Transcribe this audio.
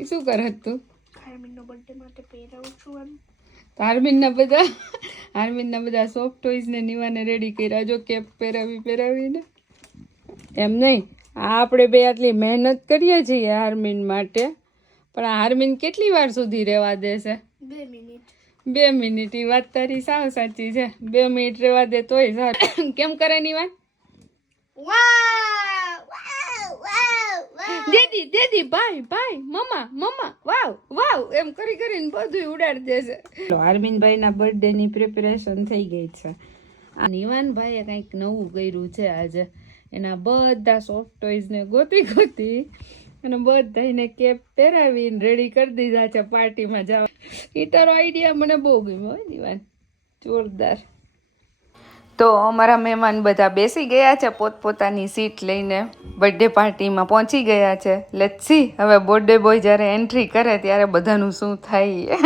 એ શું કરત તું? હાર્મિનનો બર્થડે માટે પહેરાવું છું. તો હાર્મિનના બધા સોફ્ટ ટોયઝ ને નીવાને રેડી કર્યા. જો કેપ પહેરાવીને એમ નહીં, આપણે બે આટલી મહેનત કરીએ છીએ હાર્મિન માટે, પણ આ હાર્મિન કેટલી વાર સુધી રહેવા દેશે? 2 મિનિટ. 2 મિનિટ. એ વાત તારી સાવ સાચી છે. 2 મિનિટ રહેવા દે તોય સારું. કેમ કરે નીવાન? દેદી ભાઈ મમ્મા વાવ એમ કરીને બધું ઉડાડી દેશે. હાર્મિનભાઈના બર્થડેની પ્રિપેરેશન થઈ ગઈ છે. આ નિવાનભાઈએ કંઈક નવું કર્યું છે આજે. એના બધા સોફ્ટ ટોયઝને ગોતી અને બધાને કેપ પહેરાવીને રેડી કરી દીધા છે પાર્ટીમાં જવા. એ તારો આઈડિયા મને બહુ ગમ્યો હોય નિવાન, જોરદાર. તો અમારા મહેમાન બધા બેસી ગયા છે પોતપોતાની સીટ લઈને, બર્થડે પાર્ટીમાં પહોંચી ગયા છે. લેટ્સ સી હવે બર્થડે બોય જ્યારે એન્ટ્રી કરે ત્યારે બધાનું શું થાય.